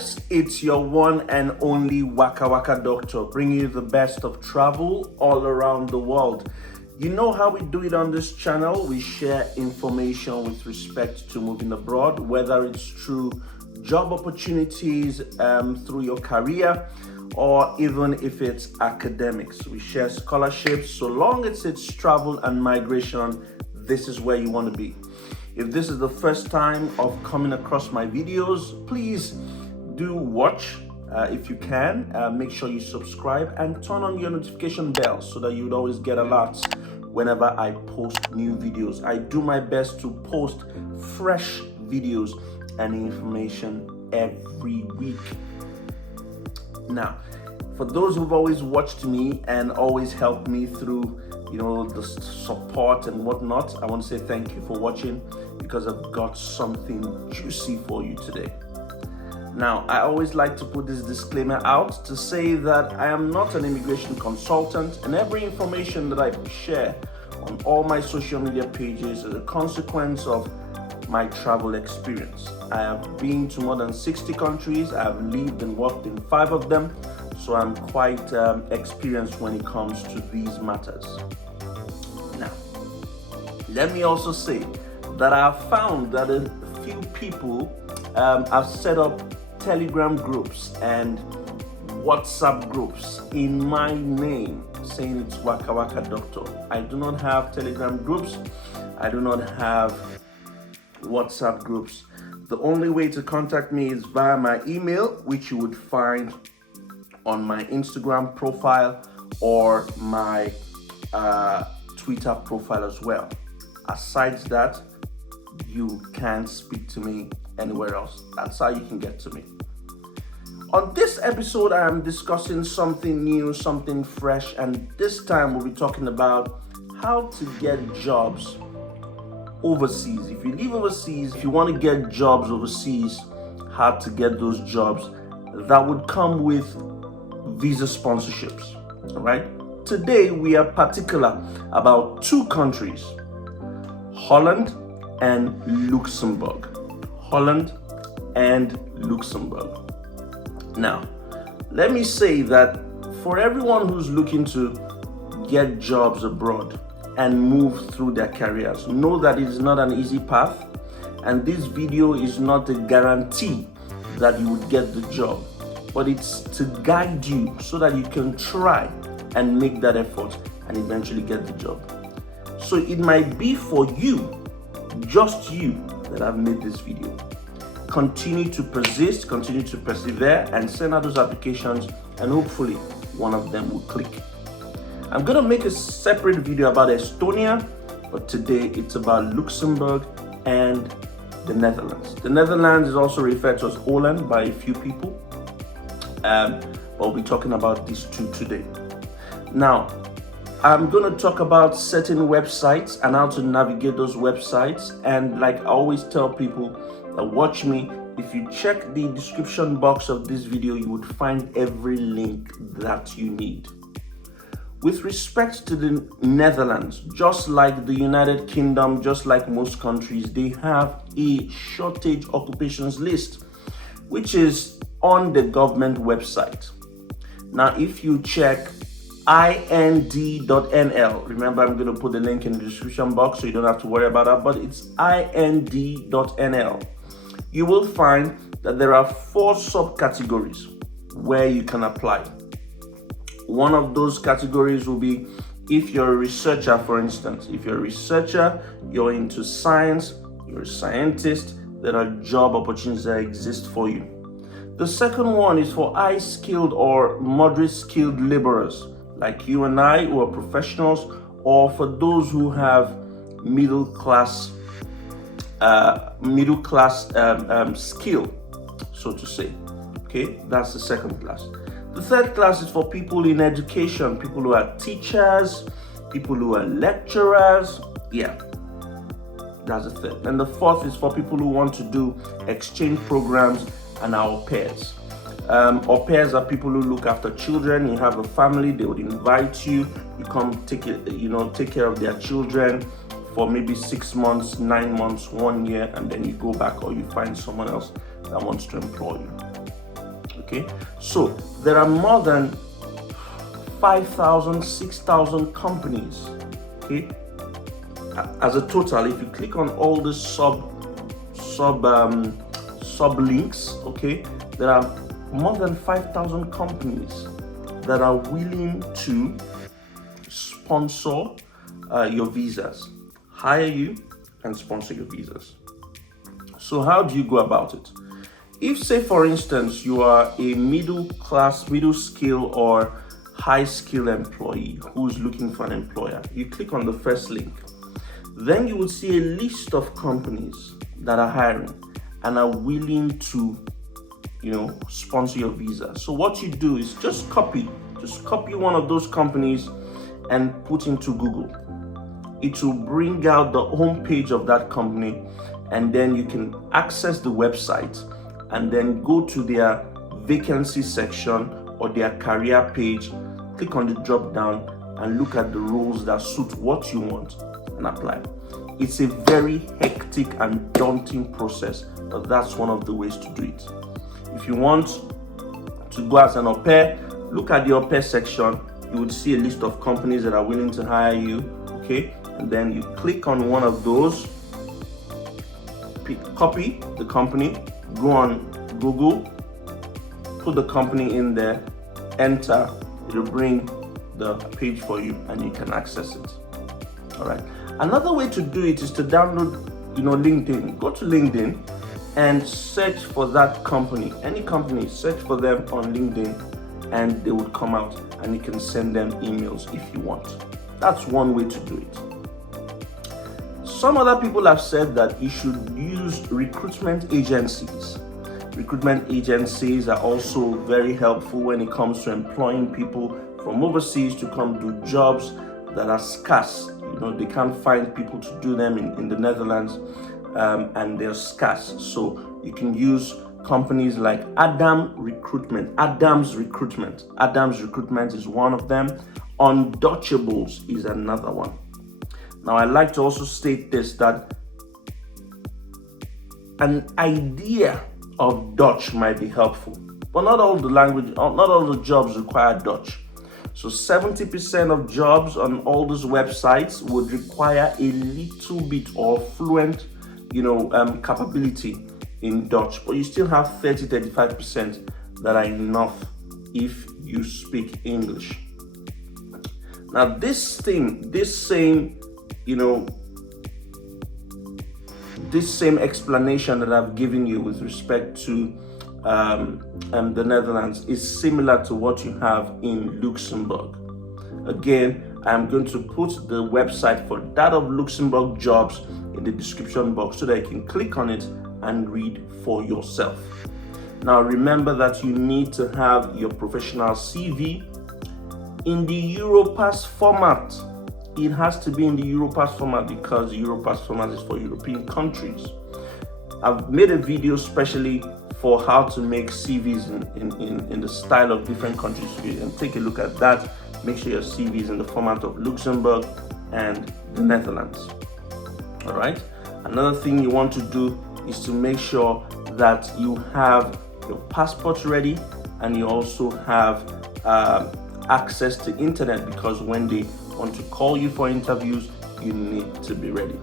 folks, it's your one and only Waka Waka Doctor, bringing you the best of travel all around the world. You know how we do it on this channel. We share information with respect to moving abroad, whether it's through job opportunities, through your career, or even if it's academics. We share scholarships. So long as it's travel and migration, this is where you want to be. If this is the first time of coming across my videos, please do watch if you can. Make sure you subscribe and turn on your notification bell so that you would always get alerts whenever I post new videos. I do my best to post fresh videos and information every week. Now, for those who've always watched me and always helped me through the support and whatnot, I want to say thank you for watching, because I've got something juicy for you today. Now, I always like to put this disclaimer out to say that I am not an immigration consultant, and every information that I share on all my social media pages is a consequence of my travel experience. I have been to more than 60 countries. I have lived and worked in 5 of them, so I'm quite experienced when it comes to these matters. Now, let me also say that I have found that a few people have set up Telegram groups and WhatsApp groups in my name, saying it's Waka Waka Doctor. I do not have Telegram groups. I do not have WhatsApp groups. The only way to contact me is via my email, which you would find on my Instagram profile or my Twitter profile as well. Aside that, you can't speak to me anywhere else. That's how you can get to me. On this episode, I am discussing something new, something fresh, and this time we'll be talking about how to get jobs overseas. If you live overseas, if you want to get jobs overseas, how to get those jobs that would come with visa sponsorships. All right. Today we are particular about 2 countries, Holland and Luxembourg. Holland and Luxembourg. Now, let me say that for everyone who's looking to get jobs abroad and move through their careers, know that it is not an easy path, and this video is not a guarantee that you would get the job, but it's to guide you so that you can try and make that effort and eventually get the job. So it might be for you, just you, that I've made this video. Continue to persist, continue to persevere, and send out those applications, and hopefully one of them will click. I'm gonna make a separate video about Estonia, but today it's about Luxembourg and the Netherlands. The Netherlands is also referred to as Holland by a few people, but we'll be talking about these 2 today. Now, I'm going to talk about certain websites and how to navigate those websites. And like I always tell people that watch me, if you check the description box of this video, you would find every link that you need. With respect to the Netherlands, just like the United Kingdom, just like most countries, they have a shortage occupations list, which is on the government website. Now, if you check en.jobs.lu, remember I'm going to put the link in the description box so you don't have to worry about that, but it's en.jobs.lu. You will find that there are 4 subcategories where you can apply. One of those categories will be if you're a researcher, for instance. If you're a researcher, you're into science, you're a scientist, there are job opportunities that exist for you. The second one is for high-skilled or moderate-skilled laborers, like you and I, who are professionals, or for those who have middle class skill, so to say. Okay, that's the second class. The third class is for people in education, people who are teachers, people who are lecturers. Yeah, that's the third. And the fourth is for people who want to do exchange programs and au pairs. Au pairs are people who look after children. You have a family, they would invite you. You come take care of their children for maybe 6 months, 9 months, 1 year, and then you go back or you find someone else that wants to employ you. Okay, so there are more than 5,000, 6,000 companies. Okay, as a total, if you click on all the sub links, okay, there are more than 5,000 companies that are willing to sponsor your visas, hire you and sponsor your visas. So how do you go about it? If, say for instance, you are a middle skill or high skill employee who's looking for an employer, you click on the first link. Then you will see a list of companies that are hiring and are willing to, sponsor your visa. So what you do is just copy one of those companies and put into Google. It will bring out the homepage of that company, and then you can access the website and then go to their vacancy section or their career page, click on the drop down and look at the roles that suit what you want and apply. It's a very hectic and daunting process, but that's one of the ways to do it. If you want to go as an au pair, look at the au pair section. You would see a list of companies that are willing to hire you, okay? And then you click on one of those, copy the company, go on Google, put the company in there, enter, it'll bring the page for you and you can access it. All right. Another way to do it is to download, LinkedIn. Go to LinkedIn and search for that company. Any company, search for them on LinkedIn and they would come out and you can send them emails if you want. That's one way to do it. Some other people have said that you should use recruitment agencies. Recruitment agencies are also very helpful when it comes to employing people from overseas to come do jobs that are scarce. They can't find people to do them in the Netherlands, and they're scarce. So you can use companies like Adams Recruitment. Adams Recruitment is one of them. en.jobs is another one. Now, I'd like to also state this, that an idea of Dutch might be helpful, but not all the jobs require Dutch. So 70% of jobs on all those websites would require a little bit or fluent, capability in Dutch, but you still have 30-35% that are enough if you speak English. Now, this same explanation that I've given you with respect to the Netherlands is similar to what you have in Luxembourg. Again, I'm going to put the website for that of Luxembourg Jobs in the description box so that you can click on it and read for yourself. Now, remember that you need to have your professional CV in the Europass format. It has to be in the Europass format because the Europass format is for European countries. I've made a video specially for how to make CVs in the style of different countries. You can take a look at that. Make sure your CV is in the format of Luxembourg and the Netherlands. All right. Another thing you want to do is to make sure that you have your passport ready and you also have access to internet, because when they want to call you for interviews, you need to be ready.